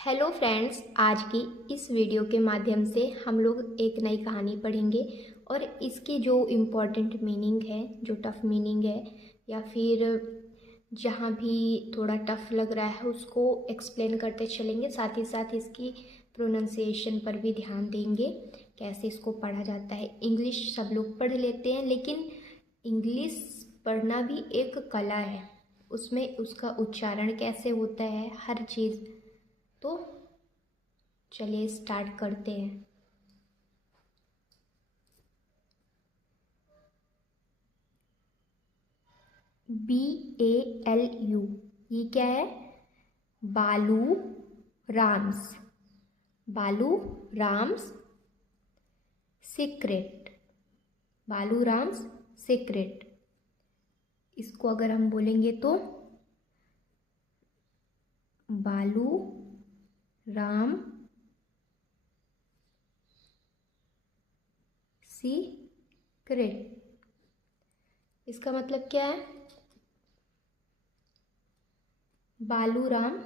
Hello friends, आज की इस वीडियो के माध्यम से हम लोग एक नई कहानी पढ़ेंगे और इसकी जो इम्पोर्टेंट मीनिंग है, जो टफ़ मीनिंग है या फिर जहाँ भी थोड़ा टफ़ लग रहा है उसको एक्सप्लेन करते चलेंगे। साथ ही साथ इसकी प्रोनाउंसिएशन पर भी ध्यान देंगे, कैसे इसको पढ़ा जाता है। इंग्लिश सब लोग पढ़ लेते हैं, लेकिन इंग्लिश पढ़ना भी एक कला है। उसमें उसका उच्चारण कैसे होता है, हर चीज़। तो चलिए स्टार्ट करते हैं। BALU, ये क्या है? बालू राम्स। बालू राम्स सीक्रेट। बालू राम्स सीक्रेट। इसको अगर हम बोलेंगे तो बालू राम सीक्रेट। इसका मतलब क्या है? बालू राम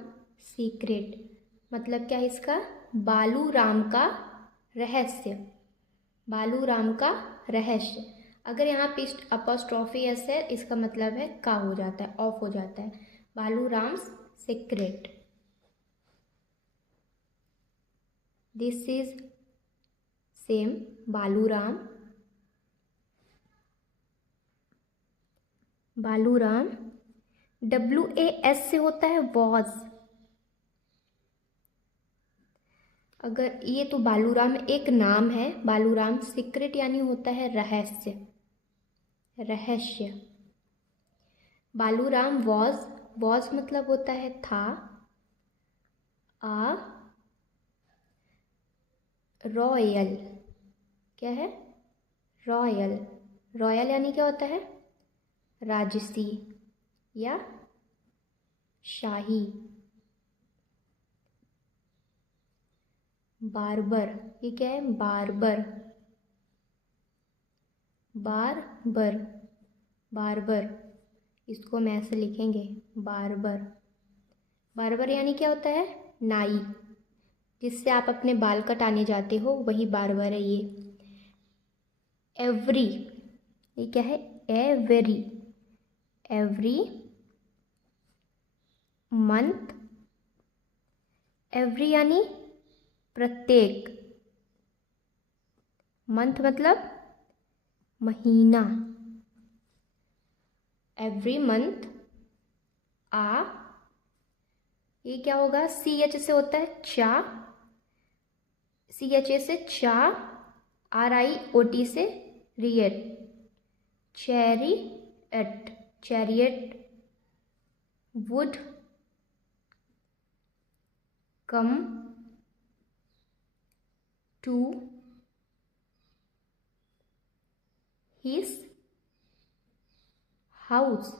सीक्रेट मतलब क्या है इसका? बालू राम का रहस्य। बालू राम का रहस्य। अगर यहाँ पे अपॉस्ट्रॉफी एस है, इसका मतलब है का हो जाता है, ऑफ हो जाता है। बालू Ram's secret. This is same बालू राम। बालू राम WAS से होता है वॉज। अगर ये तो बालूराम एक नाम है, बालूराम सीक्रेट यानी होता है रहस्य। रहस्य। बालूराम वॉज मतलब होता है था। आ रॉयल। क्या है? रॉयल। रॉयल यानी क्या होता है? राजसी या शाही। बार्बर, ये क्या है? बार्बर। बार्बर। बार्बर। इसको हम ऐसे लिखेंगे, बार्बर। बार्बर यानी क्या होता है? नाई। जिससे आप अपने बाल कटाने जाते हो वही बार्बर है। ये एवरी, ये क्या है? एवरी। Every month. एवरी यानी प्रत्येक। मंथ मतलब महीना। एवरी मंथ ये क्या होगा? CH से होता है चा। CHA से चा। RIOT से रिएट। Chariot. Chariot would come to his house.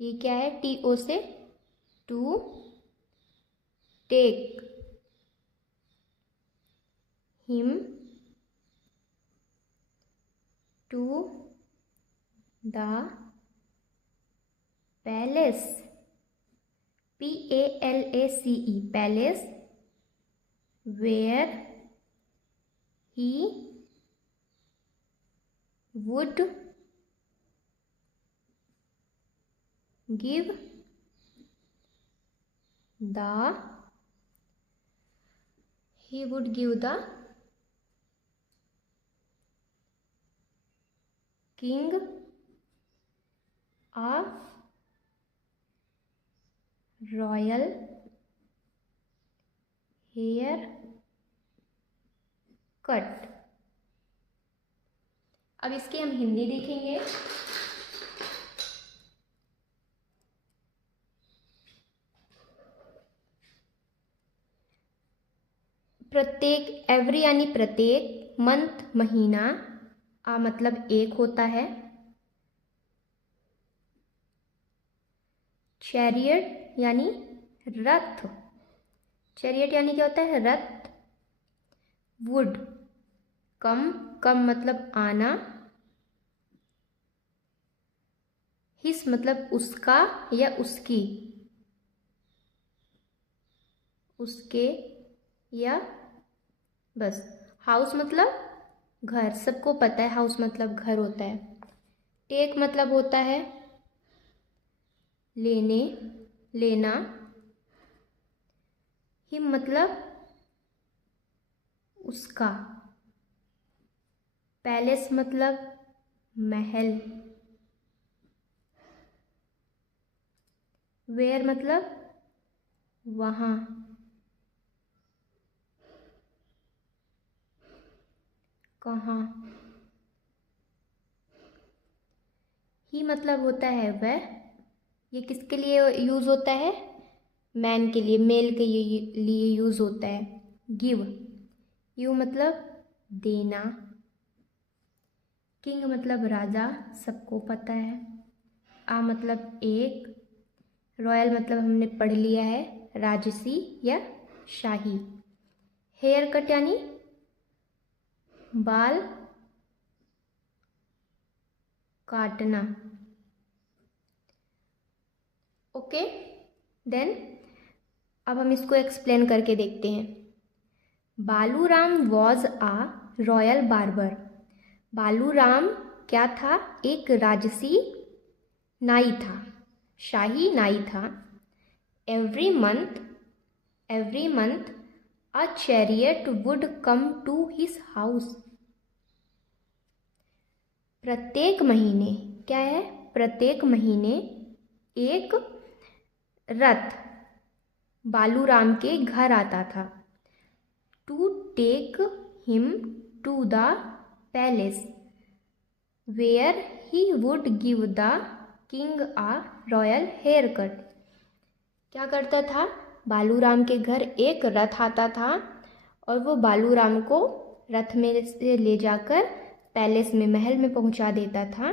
ये क्या है? TO से to take him to the palace. PALACE palace where he would give the king a royal haircut. अब इसकी हम हिंदी देखेंगे। प्रत्येक, एवरी यानी प्रत्येक, मंथ महीना, आ मतलब एक होता है। चैरियट यानी रथ। चैरियट यानी क्या होता है? रथ। वुड कम, कम मतलब आना। हिस मतलब उसका या उसकी, उसके या बस। हाउस मतलब घर, सबको पता है हाउस मतलब घर होता है। टेक मतलब होता है लेने, लेना। हिम मतलब उसका। पैलेस मतलब महल। वेयर मतलब वहाँ। कहाँ। ही मतलब होता है वह। ये किसके लिए यूज़ होता है? मैन के लिए, मेल के लिए यूज़ होता है। गिव, यू मतलब देना। किंग मतलब राजा, सबको पता है। आ मतलब एक। रॉयल मतलब हमने पढ़ लिया है, राजसी या शाही। हेयर कट यानी बाल काटना। ओके, देन अब हम इसको एक्सप्लेन करके देखते हैं। Baluram was a royal barber. Baluram क्या था? एक राजसी नाई था, शाही नाई था। Every month a chariot would come to his house. प्रत्येक महीने, क्या है? प्रत्येक महीने एक रथ बालूराम के घर आता था। To take him to the palace where he would give the king a royal haircut. क्या करता था? बालूराम के घर एक रथ आता था और वो बालूराम को रथ में से ले जाकर पैलेस में, महल में पहुंचा देता था,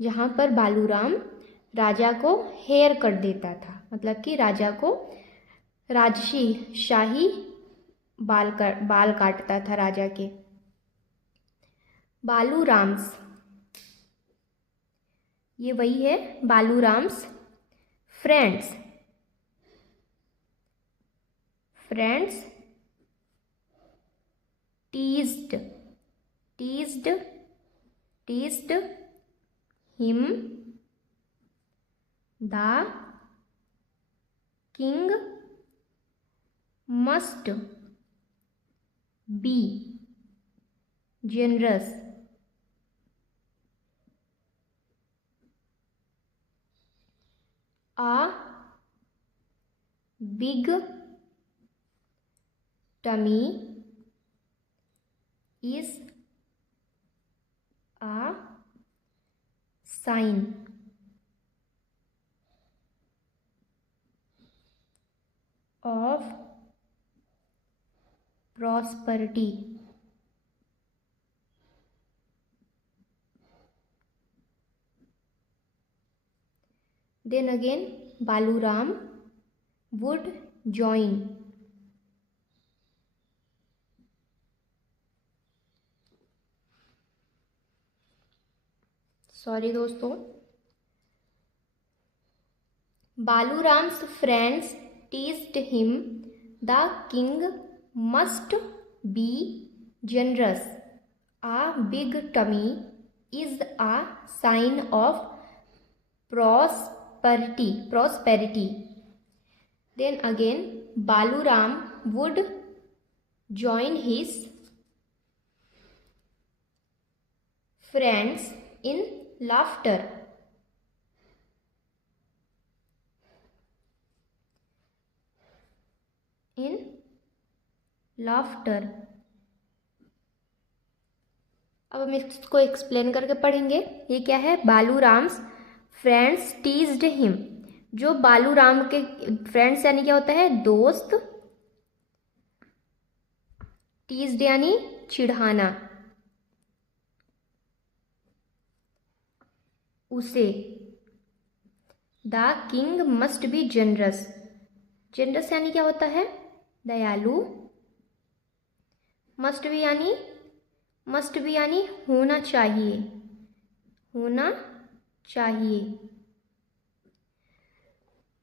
जहाँ पर बालूराम राजा को हेयर कट देता था। मतलब कि राजा को राजसी शाही बाल काटता था राजा के। बालूराम्स, ये वही है Baluram's friends. Friends teased him the king must be generous a big tummy is a sign of prosperity. Then again Baluram would join sorry दोस्तों। Baluram's friends teased him. The king must be generous. A big tummy is a sign of prosperity. Then again Baluram would join his friends in laughter. अब हम इसको explain करके पढ़ेंगे। ये क्या है? Baluram's friends teased him. जो बालूराम के फ्रेंड्स यानी क्या होता है? दोस्त। टीज्ड यानी चिढ़ाना, उसे। The king must be generous. Generous यानी क्या होता है? दयालु। मस्ट बी यानी होना चाहिए, होना चाहिए।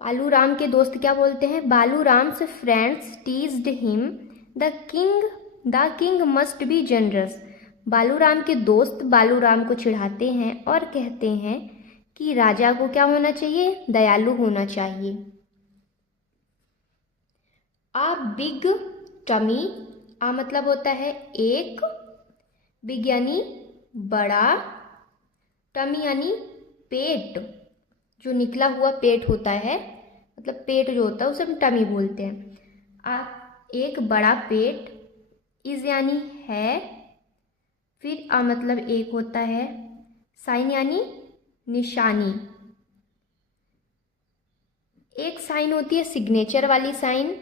बालूराम के दोस्त क्या बोलते हैं? Baluram's friends teased him the king must be generous. Baluram के दोस्त बालूराम को चिढ़ाते हैं और कहते हैं कि राजा को क्या होना चाहिए? दयालु होना चाहिए। आ बिग टमी, आ मतलब होता है एक, बिग यानी बड़ा, टमी यानी पेट, जो निकला हुआ पेट होता है, मतलब पेट जो होता है उसे हम टमी बोलते हैं। एक बड़ा पेट, इज यानी है, फिर मतलब एक होता है, साइन यानी निशानी। एक साइन होती है सिग्नेचर वाली साइन,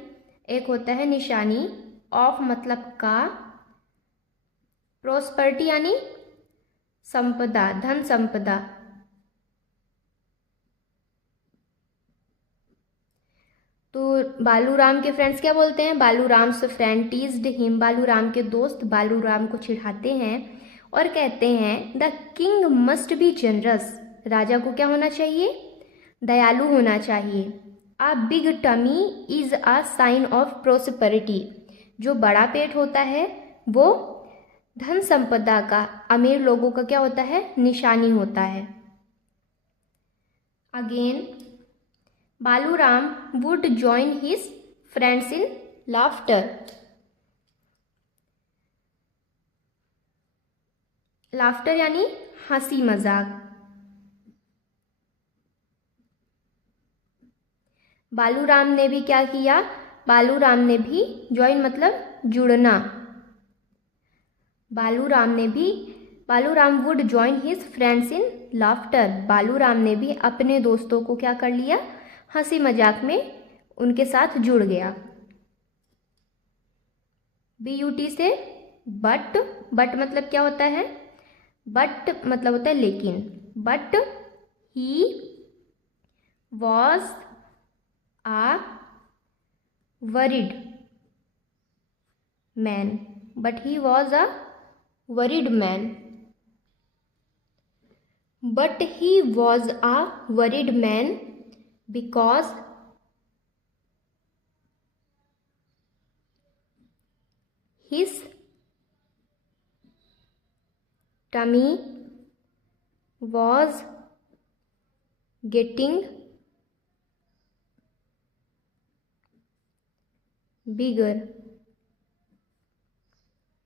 एक होता है निशानी। ऑफ मतलब का, प्रोस्पर्टी यानी संपदा, धन संपदा। तो बालूराम के फ्रेंड्स क्या बोलते हैं? Baluram's friend teased him, Baluram के दोस्त बालूराम को चिढ़ाते हैं और कहते हैं the king must be generous, राजा को क्या होना चाहिए? दयालु होना चाहिए। A big tummy is a sign of prosperity, जो बड़ा पेट होता है वो धन संपदा का, अमीर लोगों का क्या होता है? निशानी होता है। Again Baluram would join his friends in laughter. Laughter यानी हंसी मजाक। बालूराम ने भी क्या किया? बालूराम ने भी, ज्वाइन मतलब जुड़ना, Baluram would join his friends in laughter, Baluram ने भी अपने दोस्तों को क्या कर लिया? हंसी मजाक में उनके साथ जुड़ गया। BUT से बट, बट मतलब क्या होता है? बट मतलब होता है लेकिन। But he was a worried man, but he was a worried man, but he was a worried man because his tummy was getting bigger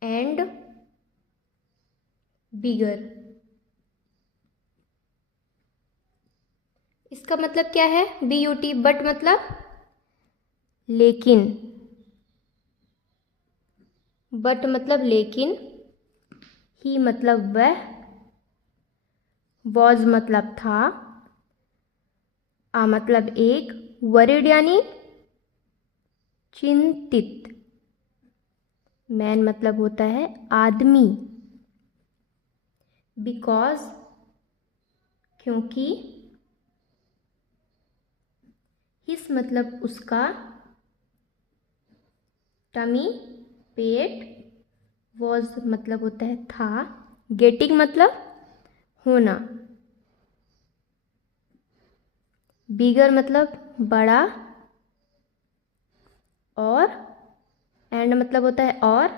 and bigger। इसका मतलब क्या है? BUT बट मतलब लेकिन, बट मतलब लेकिन, ही मतलब वह, वॉज मतलब था, आ मतलब एक, वरीड यानी चिंतित, मैन मतलब होता है आदमी, बिकॉज क्योंकि, हिस मतलब उसका, टमी पेट, वॉज मतलब होता है था, गेटिंग मतलब होना, बिगर मतलब बड़ा, और एंड मतलब होता है और,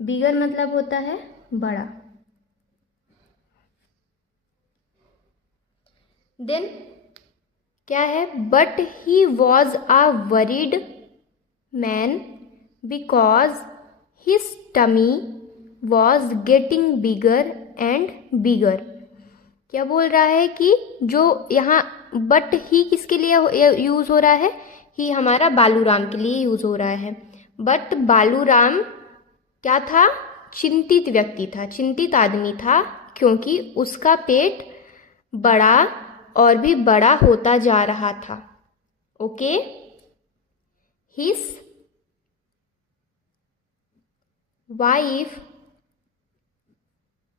बिगर मतलब होता है बड़ा। देन क्या है? But he was a worried man because his tummy was getting bigger and bigger. क्या बोल रहा है कि जो यहाँ बट ही किसके लिए यूज़ हो रहा है? ही हमारा बालूराम के लिए यूज़ हो रहा है। बट बालूराम क्या था? चिंतित व्यक्ति था, चिंतित आदमी था, क्योंकि उसका पेट बड़ा और भी बड़ा होता जा रहा था। Okay, his wife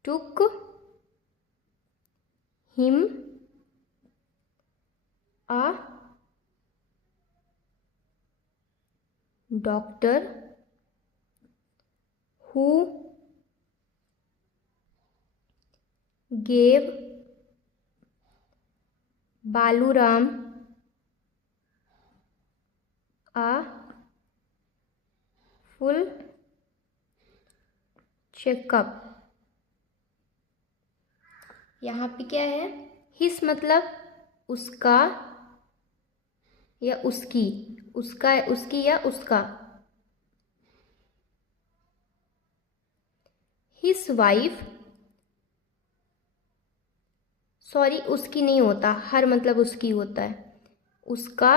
took him a doctor who gave Baluram a full checkup। यहाँ पे क्या है, हिस मतलब उसका या उसकी, उसका उसकी या उसका। हिस वाइफ, सॉरी उसकी नहीं होता, हर मतलब उसकी होता है, उसका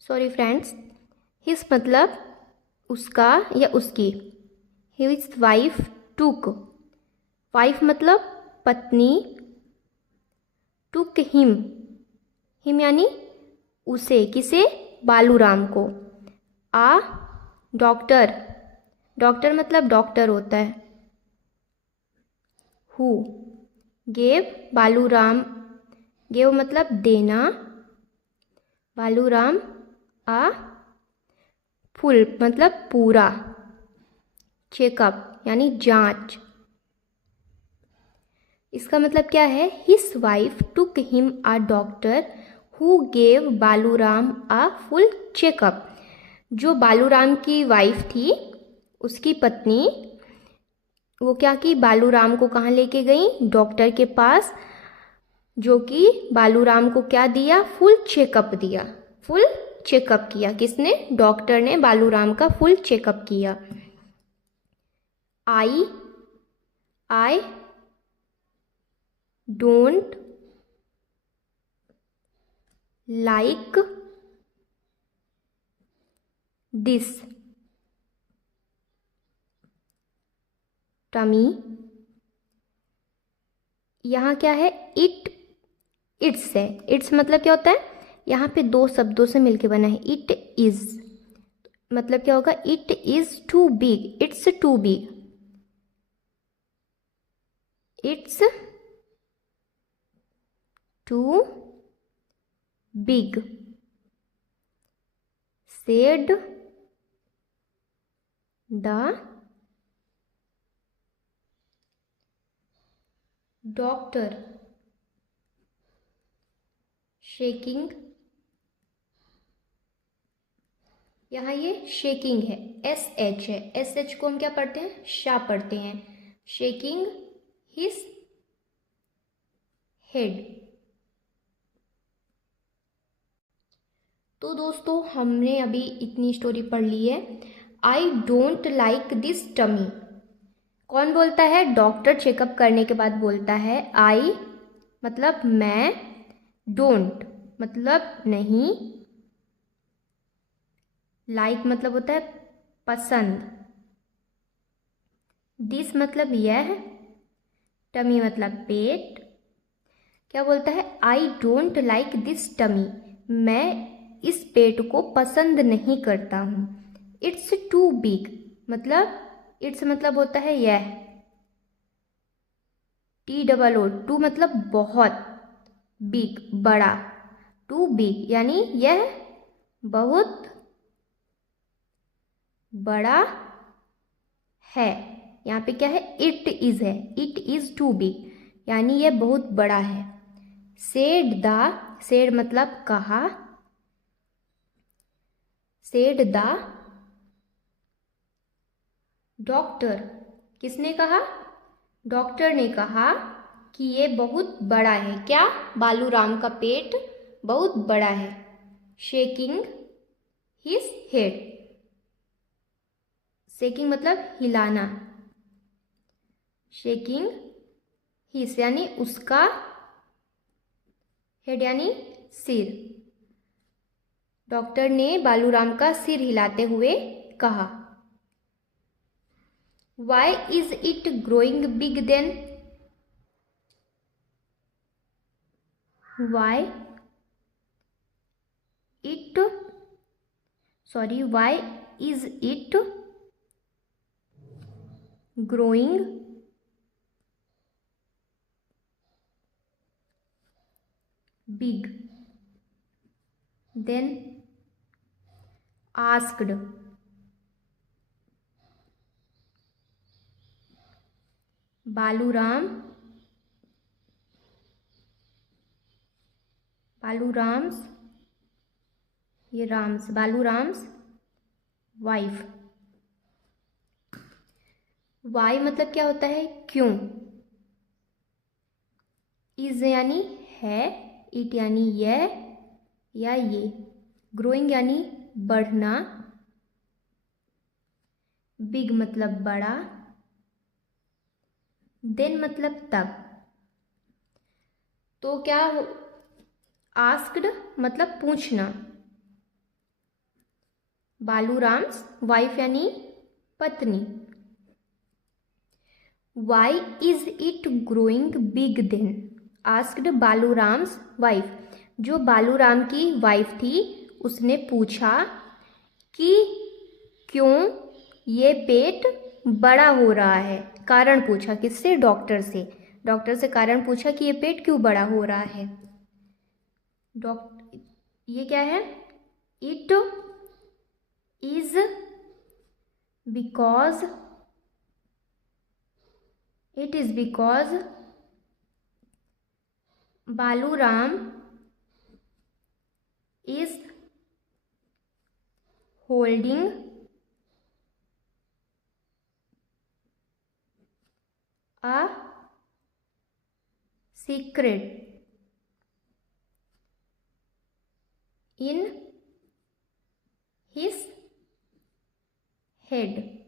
सॉरी फ्रेंड्स, हिस मतलब उसका या उसकी। हिज वाइफ टुक, वाइफ मतलब पत्नी, टुक हिम, हिम यानी उसे, किसे, बालूराम को। आ डॉक्टर, डॉक्टर मतलब डॉक्टर होता है। हु गेव बालूराम, गेव मतलब देना, बालूराम आ फुल मतलब पूरा, चेकअप यानी जांच। इसका मतलब क्या है, his wife took him a doctor who gave Baluram a full checkup. जो बालूराम की वाइफ थी, उसकी पत्नी, वो क्या की, बालूराम को कहाँ लेके गई, डॉक्टर के पास, जो कि बालूराम को क्या दिया, फुल चेकअप दिया। फुल चेकअप किया किसने, डॉक्टर ने बालूराम का फुल चेकअप किया। I don't like this tummy. यहाँ क्या है, इट्स है, इट्स मतलब क्या होता है, यहाँ पे दो शब्दों से मिलके बना है। इट इज मतलब क्या होगा, it is too big, it's too big, it's too big, said the doctor, shaking, यहाँ ये शेकिंग है, एस एच है, एस एच को हम क्या पढ़ते हैं, शा पढ़ते हैं। Shaking his head. तो दोस्तों हमने अभी इतनी स्टोरी पढ़ ली है। I don't like this tummy, कौन बोलता है, डॉक्टर चेकअप करने के बाद बोलता है। आई मतलब मैं, डोंट मतलब नहीं, लाइक मतलब होता है पसंद, दिस मतलब यह, टमी मतलब पेट। क्या बोलता है, I don't like this tummy, मैं इस पेट को पसंद नहीं करता हूँ। इट्स टू बिग मतलब, इट्स मतलब होता है यह, टी डबल ओ, टू मतलब बहुत, बिग बड़ा, टू बिग यानी यह बहुत बड़ा है। यहाँ पे क्या है, इट इज है, इट इज टू बिग यानी यह बहुत बड़ा है। सेड द, सेड मतलब कहा, सेड द डॉक्टर, किसने कहा, डॉक्टर ने कहा कि ये बहुत बड़ा है, क्या, बालूराम का पेट बहुत बड़ा है। शेकिंग हिज हेड, शेकिंग मतलब हिलाना, शेकिंग हिज यानी उसका, हेड यानी सिर। डॉक्टर ने बालूराम का सिर हिलाते हुए कहा। Why is it growing big then? Why it, sorry, why is it growing big then? Asked, Baluram, Baluram's, ये राम्स, बालूराम्स वाइफ। वाई मतलब क्या होता है? क्यों। इज यानी है, इट यानी यह या ये, ग्रोइंग यानी बढ़ना, बिग मतलब बड़ा, देन मतलब तब। तो क्या, आस्क्ड मतलब पूछना, बालूराम्स वाइफ यानी पत्नी। Why is it growing big then, asked Baluram's wife. जो बालूराम की वाइफ थी उसने पूछा कि क्यों ये पेट बड़ा हो रहा है। कारण पूछा किससे? डॉक्टर से। डॉक्टर से कारण पूछा कि ये पेट क्यों बड़ा हो रहा है। ये क्या है? It is because, it is because Baluram is holding a secret in his head.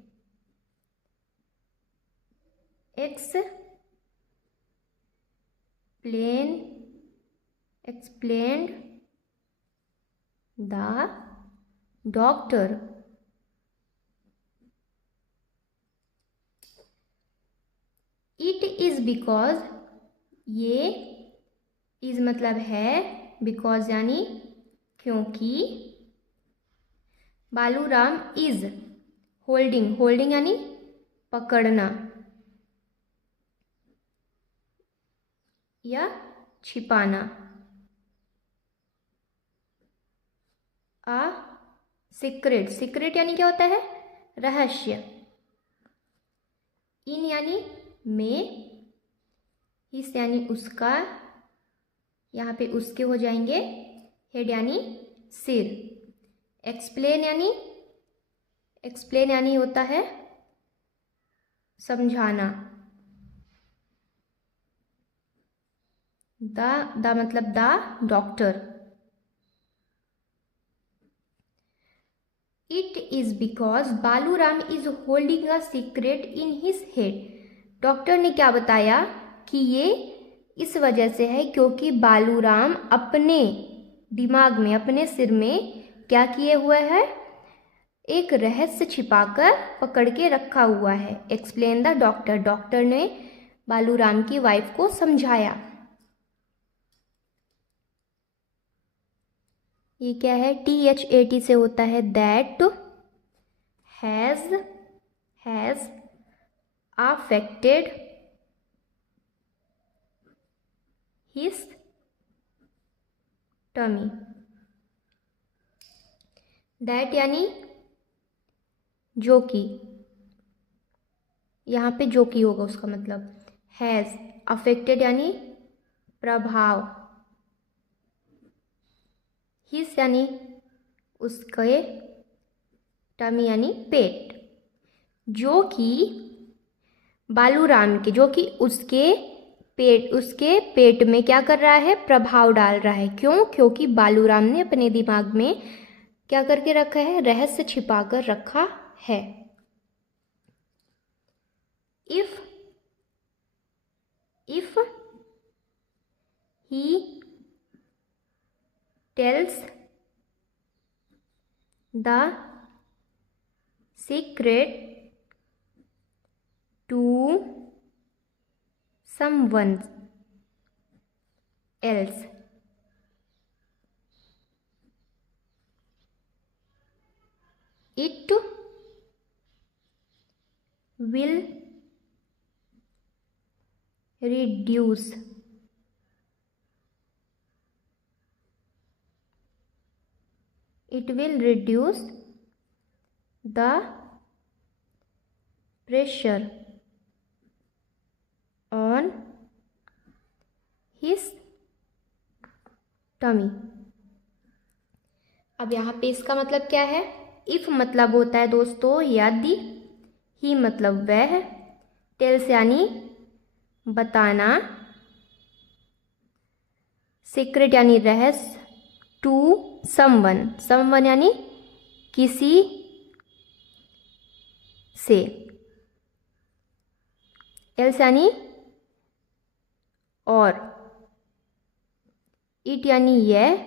Explained the doctor. It is because, ये is मतलब है, because यानी क्योंकि, बालूराम इज होल्डिंग, होल्डिंग यानी पकड़ना या छिपाना, आ सीक्रेट, सीक्रेट यानी क्या होता है? रहस्य। इन यानी में, इस यानी उसका, यहाँ पे उसके हो जाएंगे, हेड यानी सिर। एक्सप्लेन यानी होता है समझाना, द मतलब the doctor. It is because Baluram is holding a secret in his head. Doctor ने क्या बताया कि ये इस वजह से है क्योंकि बालूराम अपने दिमाग में, अपने सिर में क्या किए हुए है? एक रहस्य छिपाकर पकड़ के रखा हुआ है। एक्सप्लेन द डॉक्टर, डॉक्टर ने बालूराम की वाइफ को समझाया। ये क्या है? THAT से होता है that, has affected his tummy. That यानी जो कि, यहाँ पे जो कि होगा उसका मतलब। हैज अफेक्टेड यानी प्रभाव, हिज यानी उसके, टमी यानी पेट, जो कि बालूराम के, जो कि उसके पेट में क्या कर रहा है? प्रभाव डाल रहा है। क्यों? क्योंकि बालूराम ने अपने दिमाग में क्या करके रखा है? रहस्य छिपा कर रखा है। If he tells the secret to someone else, it will reduce the pressure on his tummy। अब यहाँ पे इसका मतलब क्या है? इफ मतलब होता है दोस्तों यदि, ही मतलब वह, टेल्स यानी बताना, सीक्रेट यानी रहस्य, टू समवन, समवन यानी किसी से, एल्स यानी और, इट यानी यह,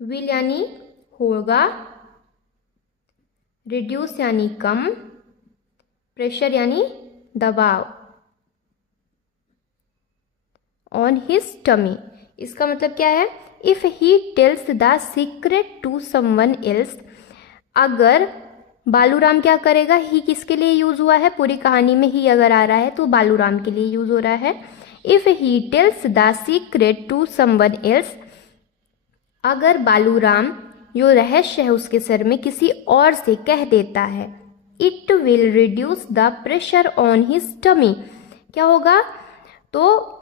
विल यानी होगा, रिड्यूस यानी कम, प्रेशर यानी दबाव, ऑन हिज टमी। इसका मतलब क्या है? If he tells the secret to someone else, अगर बालूराम क्या करेगा? ही किसके लिए यूज हुआ है? पूरी कहानी में ही अगर आ रहा है तो बालूराम के लिए यूज हो रहा है। If he tells the secret to someone else, अगर बालूराम जो रहस्य है उसके सर में किसी और से कह देता है, it will reduce the pressure on his tummy, क्या होगा? तो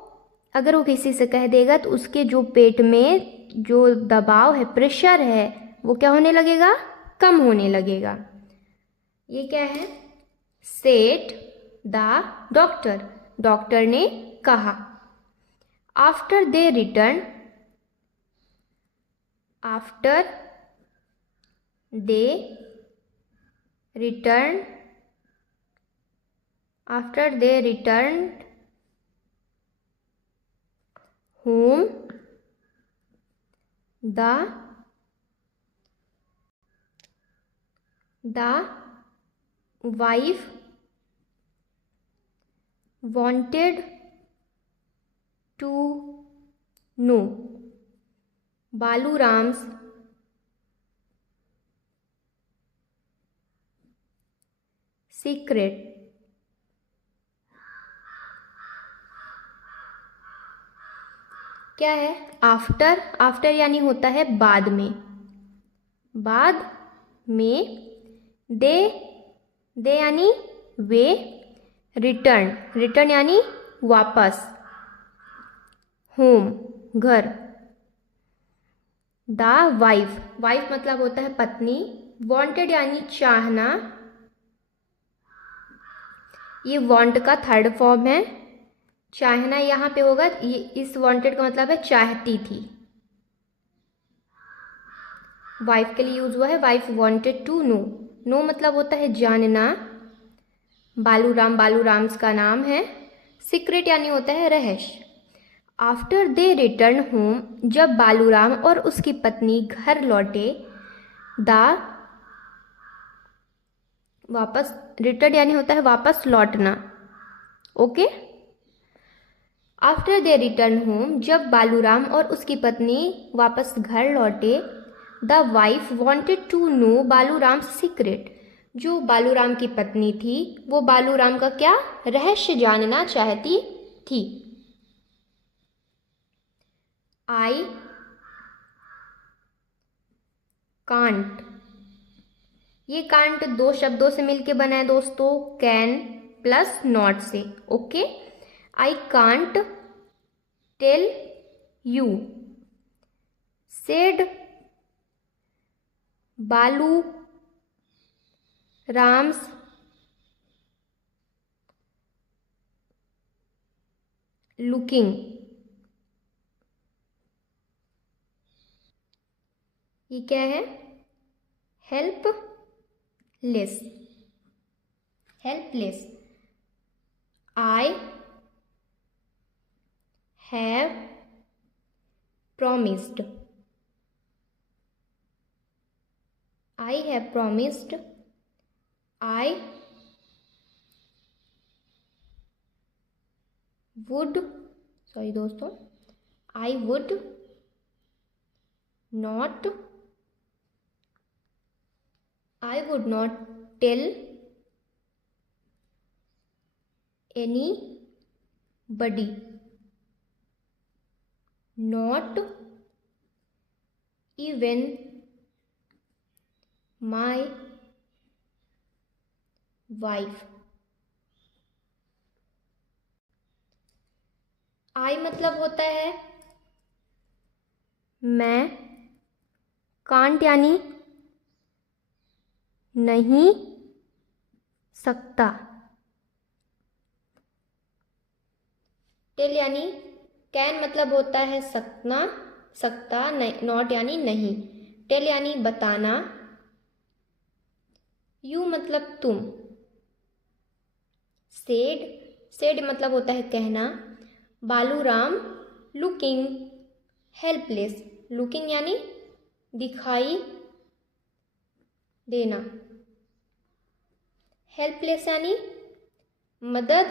अगर वो किसी से कह देगा तो उसके जो पेट में जो दबाव है, प्रेशर है, वो क्या होने लगेगा? कम होने लगेगा। ये क्या है? सेड द डॉक्टर, डॉक्टर ने कहा। After they return, after they return, after they return home, the wife wanted to know Baluram's secret। क्या है? आफ्टर, आफ्टर यानी होता है बाद में, बाद में, दे, दे यानी वे, रिटर्न, रिटर्न यानी वापस, होम घर, द वाइफ, वाइफ मतलब होता है पत्नी, वांटेड यानी चाहना, ये वांट का थर्ड फॉर्म है, चाहना यहाँ पे होगा, ये इस वांटेड का मतलब है चाहती थी, वाइफ के लिए यूज हुआ है। Wife wanted to know, know मतलब होता है जानना, बालूराम, बालूराम्स का नाम है, सीक्रेट यानी होता है रहस्य। आफ्टर दे रिटर्न होम, जब बालूराम और उसकी पत्नी घर लौटे, द, वापस, रिटर्न यानी होता है वापस लौटना, okay. After they return home, जब बालूराम और उसकी पत्नी वापस घर लौटे, the wife wanted to know Baluram secret, जो बालूराम की पत्नी थी वो बालूराम का क्या? रहस्य जानना चाहती थी। आई कांट, ये कांट दो शब्दों से मिलके बना है दोस्तों, कैन प्लस नॉट से, okay. I can't tell you, said Baluram's looking, ये क्या है? Helpless, helpless. I have promised, I have promised, I would, sorry दोस्तों, I would not, I would not tell anybody, not even my wife. I मतलब होता है मैं, can't यानी नहीं सकता, टेल यानी कैन मतलब होता है सकता, नॉट यानी नहीं, टेल यानी बताना, यू मतलब तुम, सेड मतलब होता है कहना, बालूराम लुकिंग हेल्पलेस, लुकिंग यानी दिखाई देना, हेल्पलेस यानी मददहीन।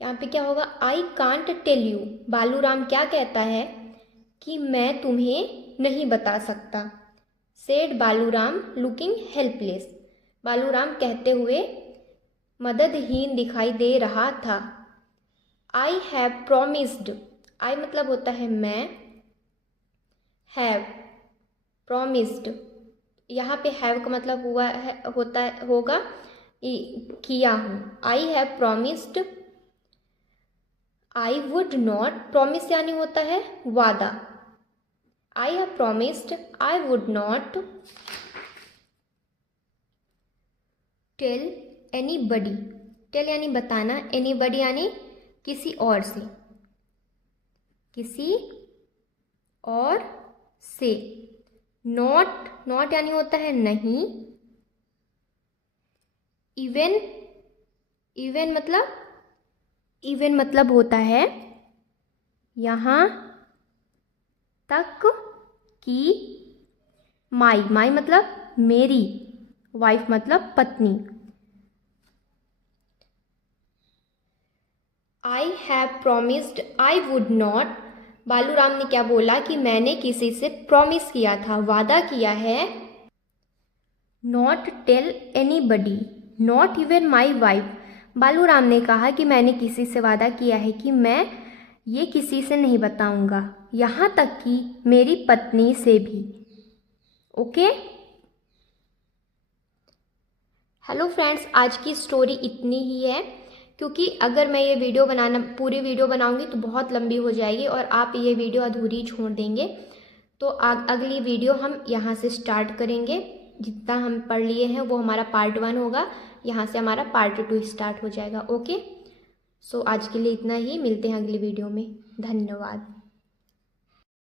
यहाँ पे क्या होगा, I can't tell you, Baluram क्या कहता है कि मैं तुम्हें नहीं बता सकता, said Baluram looking helpless, Baluram कहते हुए मददहीन दिखाई दे रहा था। आई हैव प्रोमिस्ड, आई मतलब होता है मैं, हैव प्रोमिस्ड, यहाँ पे हैव का मतलब हुआ है होगा किया हूँ, I have promised I would not, promise यानी होता है वादा, I have promised I would not tell anybody, tell यानी बताना, एनीबडी यानी किसी और से, किसी और से, नॉट यानी होता है नहीं, इवन मतलब होता है यहाँ तक कि, माई मतलब मेरी, वाइफ मतलब पत्नी। आई have promised I would not, Baluram ने क्या बोला कि मैंने किसी से प्रॉमिस किया था, वादा किया है, not tell anybody not even my wife, Baluram ने कहा कि मैंने किसी से वादा किया है कि मैं ये किसी से नहीं बताऊंगा, यहाँ तक कि मेरी पत्नी से भी। ओके, हेलो फ्रेंड्स, आज की स्टोरी इतनी ही है, क्योंकि अगर मैं ये पूरी वीडियो बनाऊंगी तो बहुत लंबी हो जाएगी और आप ये वीडियो अधूरी छोड़ देंगे। तो अगली वीडियो हम यहाँ से स्टार्ट करेंगे, जितना हम पढ़ लिए हैं वो हमारा पार्ट 1 होगा, यहाँ से हमारा पार्ट 2 स्टार्ट हो जाएगा। ओके, सो आज के लिए इतना ही, मिलते हैं अगली वीडियो में, धन्यवाद।